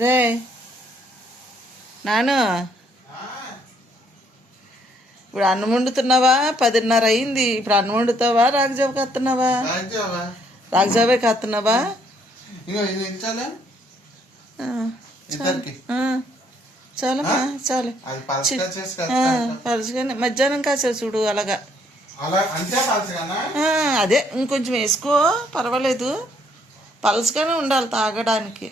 రే నాను, ఇప్పుడు అన్నం వండుతున్నావా? 10:30 అయింది. ఇప్పుడు అన్నం వండుతావా? రాగజావ కత్తున్నావా? రాగజావే కత్తున్నావా? చాలమ్మా చాలు. పలుచుగానే మధ్యాహ్నం కాసే చూడు అలాగా. అదే ఇంకొంచెం వేసుకో, పర్వాలేదు. పలుసుగానే ఉండాలి తాగడానికి.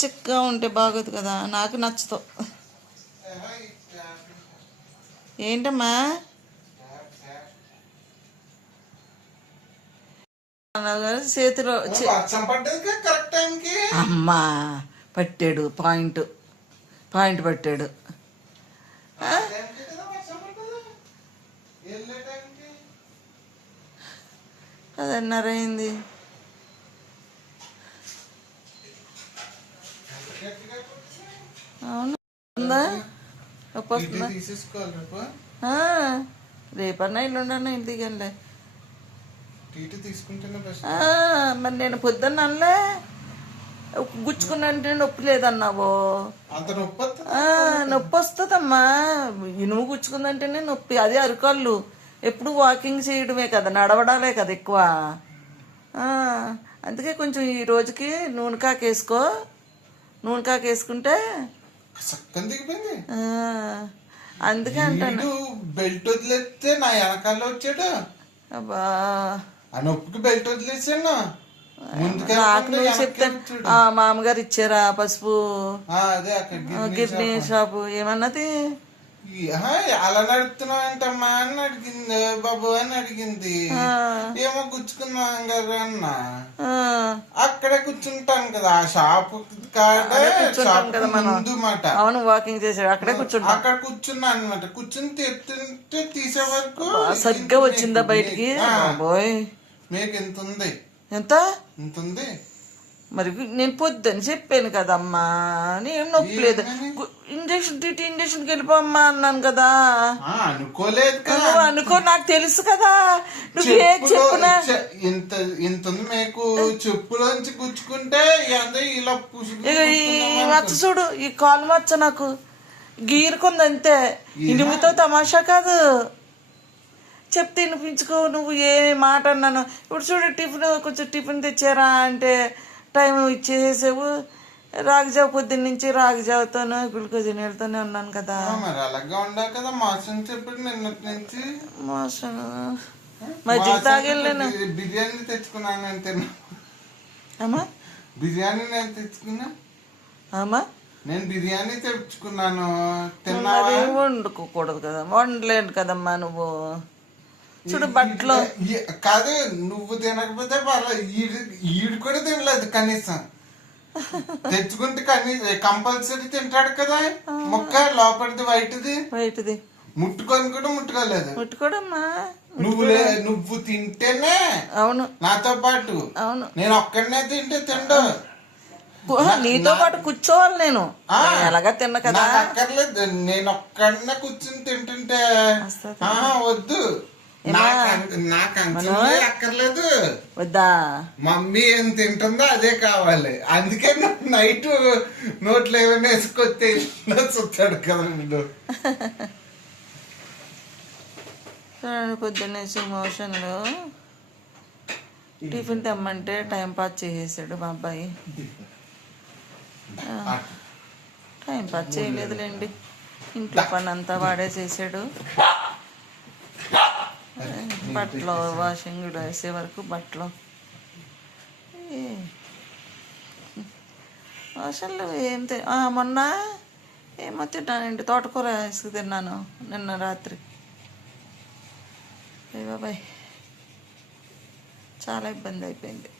చిక్కగా ఉంటే బాగోదు కదా, నాకు నచ్చదు. ఏంటమ్మా చేతిలో అమ్మా పట్టాడు, పాయింట్ పట్టాడు. 10:30 అయింది. అవును రేపన్నా ఇల్లుండన్నా ఇంటికి వెళ్ళే. మరి నేను పొద్దున్న అనలే గుచ్చుకున్నంటే నొప్పి లేదన్నావు. నొప్పి వస్తుందమ్మా, ఇనుము గుచ్చుకుందంటేనే నొప్పి. అదే అరికాళ్ళు ఎప్పుడు వాకింగ్ చేయడమే కదా, నడవడాలే కదా ఎక్కువ. అందుకే కొంచెం ఈ రోజుకి నూనె కాకేసుకో. నూనె కాకేసుకుంటే అందుకే అంటాను. బెల్ట్ వదిలేస్తే నా వెనకాల వచ్చాడు. అబ్బా నొప్పికి బెల్ట్ వదిలేసాను. నాకు నువ్వు చెప్తే మామగారు ఇచ్చారా పసుపు? కిడ్నీ షాపు ఏమన్నది? అలా నడుపుతున్నావు ఏంటమ్మా అని అడిగింది. బాబు అని అడిగింది. ఏమో గుచ్చుకున్నాం కదా అన్న. అక్కడే కూర్చుంటాను కదా ఆ షాప్ ముందు మాట. అవును వాకింగ్ చేసాడు, అక్కడే కూర్చుంటా. అక్కడ కూర్చున్నా అనమాట. కూర్చుని తెస్తుంటే తీసే వరకు సరిగ్గా వచ్చిందా బయటికి? మీకు ఎంత ఉంది? ఎంత ఉంది? మరి నేను పొద్దుని చెప్పాను కదమ్మా, నేను నొప్పి లేదు. ఇంజక్షన్కి వెళ్ళిపోమ్మా అన్నాను కదా. అనుకోలేదు కదా, అనుకో, నాకు తెలుసు కదా. నువ్వు ఏ చెప్పినా ఇంత మీకు చెప్పులోంచి గుచ్చుకుంటే ఇలా మచ్చ చూడు, ఈ కాలు మచ్చ నాకు గీరుకుంది అంతే. ఇనుముతో తమాషా కాదు. చెప్తే వినిపించుకో. నువ్వు ఏ మాట అన్నాను. ఇప్పుడు చూడు, కొంచెం టిఫిన్ తెచ్చారా అంటే టైం ఇచ్చేసేవు. రాగజావ పొద్దున్న నుంచి రాగజావతోనే గ్లూకోజ్ నీళ్ళతోనే ఉన్నాను కదా. మోషన్ మజ్జిగ తాగెళ్ళాను. బిర్యానీ తెచ్చుకున్నాను అంతే. అమ్మా బిర్యానీ నేను తెచ్చుకున్నా. అమ్మా నేను బిర్యానీ తెచ్చుకున్నాను. వండుకోకూడదు కదా, వండలేను కదమ్మా నువ్వు. చూడు బట్టలు కాదు, నువ్వు తినకపోతే ఈడు కూడా తినలేదు కనీసం. తెచ్చుకుంటే కంపల్సరీ తింటాడు కదా. ముక్క లోపలిది వైట్ది ముట్టుకొని కూడా ముట్టుకోడమ్మా. నువ్వు తింటేనే అవును నాతో పాటు. అవును, నేను ఒక్కడనే తిండు. నీతో పాటు కూర్చోవాలి. నేను ఎలాగా తిన్నా కదా. అక్కర్లేదు, నేను ఒక్కడనే కూర్చుని తింటుంటే వద్దు. నాకు అక్కర్లేదు. వద్దా? మమ్మీ ఏం తింటుందో అదే కావాలి. అందుకే నైట్ నోట్లో ఏమైనా వేసుకొస్తే చూస్తాడు కదా. చూడండి, పొద్దున్నేసి మోషన్లో టిఫిన్ తెమ్మంటే టైం పాస్ చేసేసాడు మా అబ్బాయి. టైం పాస్ చేయలేదులేండి, ఇంట్లో పని అంతా వాడే చేసాడు. బట్టలు వాషింగ్ వేసే వరకు బట్టలు వాషన్లు ఏం మొన్న ఏమో తిన్నానండి, తోటకూర వేసుకు తిన్నాను నిన్న రాత్రి. బాబాయ్ చాలా ఇబ్బంది అయిపోయింది.